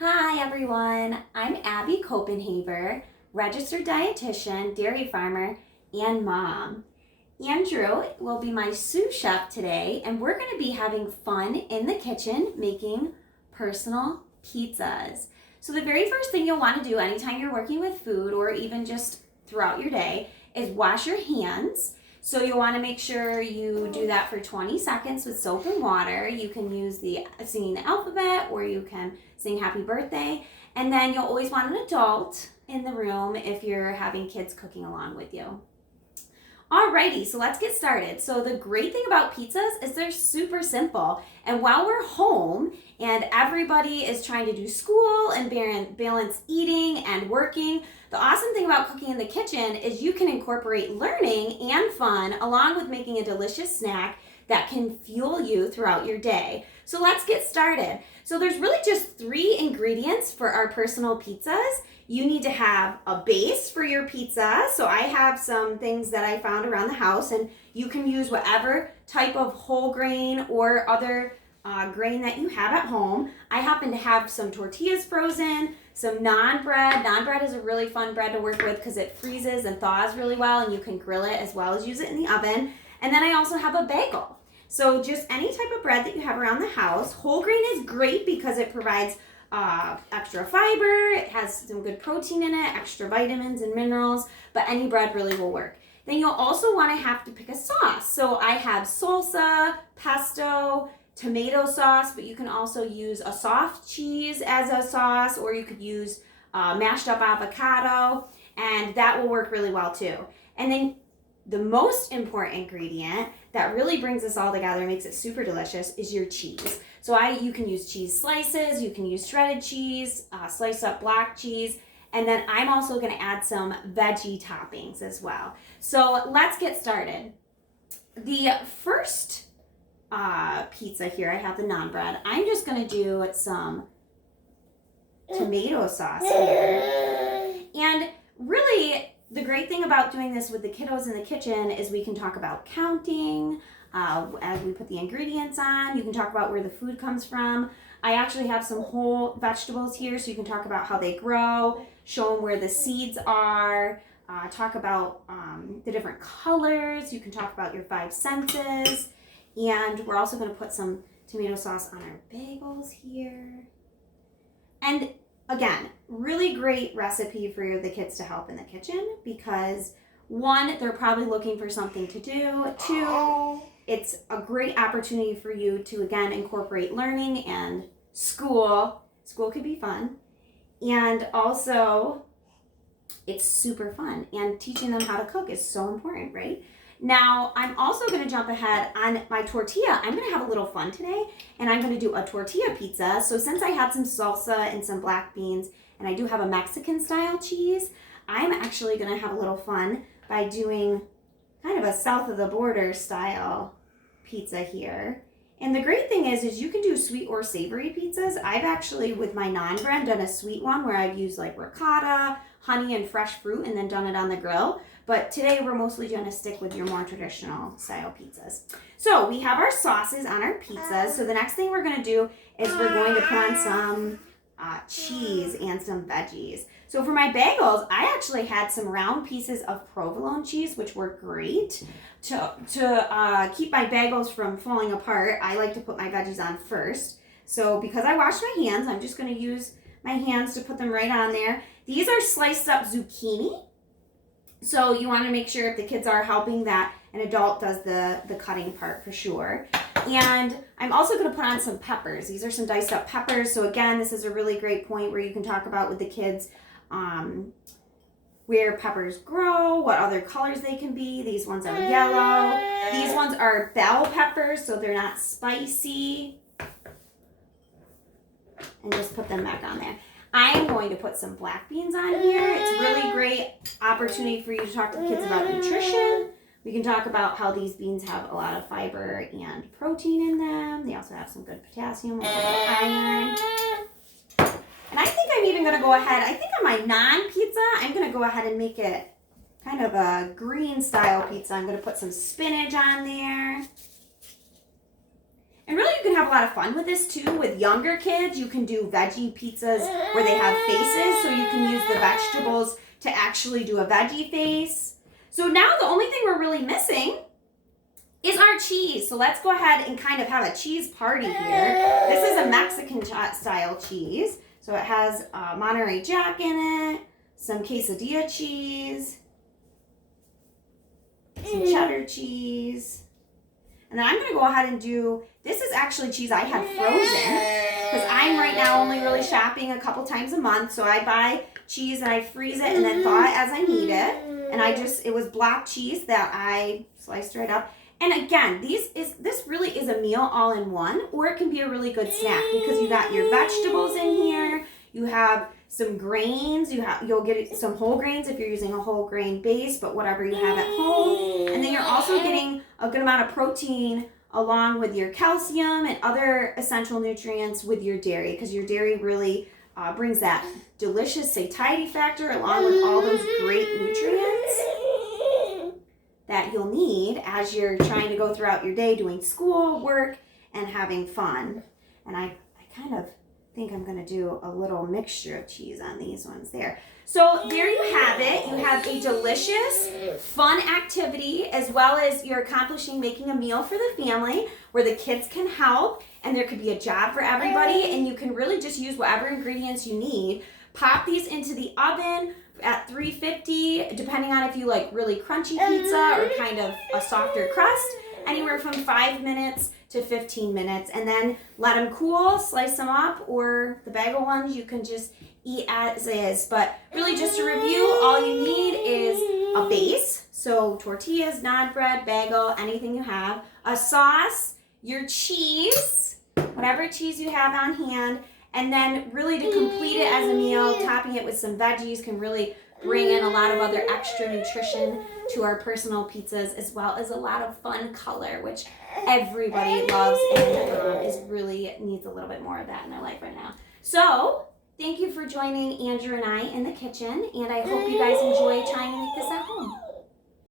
Hi everyone, I'm Abbey-Copenhaver, registered dietitian, dairy farmer, and mom. Andrew will be my sous chef today, and we're going to be having fun in the kitchen making personal pizzas. So the very first thing you'll want to do anytime you're working with food or even just throughout your day is wash your hands. So you'll want to make sure you do that for 20 seconds with soap and water. You can use the singing the alphabet or you can sing happy birthday. And then you'll always want an adult in the room if you're having kids cooking along with you. Alrighty, so let's get started. So the great thing about pizzas is they're super simple. And while we're home and everybody is trying to do school and balance eating and working, the awesome thing about cooking in the kitchen is you can incorporate learning and fun along with making a delicious snack that can fuel you throughout your day. So let's get started. So there's really just 3 ingredients for our personal pizzas. You need to have a base for your pizza. So I have some things that I found around the house, and you can use whatever type of whole grain or other grain that you have at home. I happen to have some tortillas frozen, some naan bread. Naan bread is a really fun bread to work with because it freezes and thaws really well, and you can grill it as well as use it in the oven. And then I also have a bagel. So just any type of bread that you have around the house. Whole grain is great because it provides extra fiber, it has some good protein in it, extra vitamins and minerals, but any bread really will work. Then you'll also want to have to pick a sauce. So I have salsa, pesto, tomato sauce, but you can also use a soft cheese as a sauce, or you could use mashed up avocado, and that will work really well too. And then the most important ingredient that really brings this all together and makes it super delicious is your cheese. So you can use cheese slices, you can use shredded cheese, sliced up block cheese, and then I'm also going to add some veggie toppings as well. So let's get started. The first pizza here, I have the naan bread. I'm just going to do some tomato sauce here. And really, the great thing about doing this with the kiddos in the kitchen is we can talk about counting as we put the ingredients on. You can talk about where the food comes from. I actually have some whole vegetables here, so you can talk about how they grow, show them where the seeds are, talk about the different colors. You can talk about your 5 senses. And we're also going to put some tomato sauce on our bagels here. And again, really great recipe for the kids to help in the kitchen because 1, they're probably looking for something to do. 2, it's a great opportunity for you to, again, incorporate learning and school. School could be fun. And also, it's super fun. And teaching them how to cook is so important, right? Now, I'm also going to jump ahead on my tortilla. I'm going to have a little fun today, and I'm going to do a tortilla pizza. So since I had some salsa and some black beans, and I do have a Mexican-style cheese, I'm actually going to have a little fun by doing kind of a south of the border style pizza here. And the great thing is you can do sweet or savory pizzas. I've actually, with my naan bread, done a sweet one where I've used like ricotta, honey, and fresh fruit, and then done it on the grill. But today we're mostly going to stick with your more traditional style pizzas. So we have our sauces on our pizzas. So the next thing we're going to do is we're going to put on some cheese and some veggies. So for my bagels, I actually had some round pieces of provolone cheese, which were great. To keep my bagels from falling apart, I like to put my veggies on first. So because I washed my hands, I'm just going to use my hands to put them right on there. These are sliced up zucchini. So you want to make sure if the kids are helping that an adult does the cutting part for sure. And I'm also going to put on some peppers. These are some diced up peppers. So again, this is a really great point where you can talk about with the kids where peppers grow, what other colors they can be. These ones are yellow. These ones are bell peppers, so they're not spicy. And just put them back on there. I am going to put some black beans on here. It's a really great opportunity for you to talk to the kids about nutrition. We can talk about how these beans have a lot of fiber and protein in them. They also have some good potassium, a little bit of iron. And I think I'm even going to go ahead, I think on my naan pizza, I'm going to go ahead and make it kind of a green style pizza. I'm going to put some spinach on there. And really you can have a lot of fun with this too. With younger kids, you can do veggie pizzas where they have faces, so you can use the vegetables to actually do a veggie face. So now the only thing we're really missing is our cheese. So let's go ahead and kind of have a cheese party here. This is a Mexican style cheese. So it has Monterey Jack in it, some quesadilla cheese, some cheddar cheese. And then I'm going to go ahead and do, this is actually cheese I had frozen because I'm right now only really shopping a couple times a month. So I buy cheese and I freeze it and then thaw it as I need it. And it was block cheese that I sliced right up. And again, this really is a meal all in one, or it can be a really good snack because you got your vegetables in here. You have some grains. You'll get some whole grains if you're using a whole grain base, but whatever you have at home. And then you're also getting a good amount of protein along with your calcium and other essential nutrients with your dairy, because your dairy really brings that delicious satiety factor along with all those great nutrients that you'll need as you're trying to go throughout your day doing school, work, and having fun. And I kind of think I'm going to do a little mixture of cheese on these ones there. So there you have it. You have a delicious, fun activity, as well as you're accomplishing making a meal for the family where the kids can help, and there could be a job for everybody, and you can really just use whatever ingredients you need. Pop these into the oven at 350, depending on if you like really crunchy pizza or kind of a softer crust, anywhere from 5 minutes to 15 minutes, and then let them cool, slice them up, or the bagel ones you can just eat as is. But really, just to review, all you need is a base, so tortillas, naan bread, bagel, anything you have, a sauce, your cheese, whatever cheese you have on hand, and then really to complete it as a meal, topping it with some veggies can really bring in a lot of other extra nutrition to our personal pizzas, as well as a lot of fun color, which everybody loves and really needs a little bit more of that in their life right now. So thank you for joining Andrew and I in the kitchen, and I hope you guys enjoy trying to make this at home.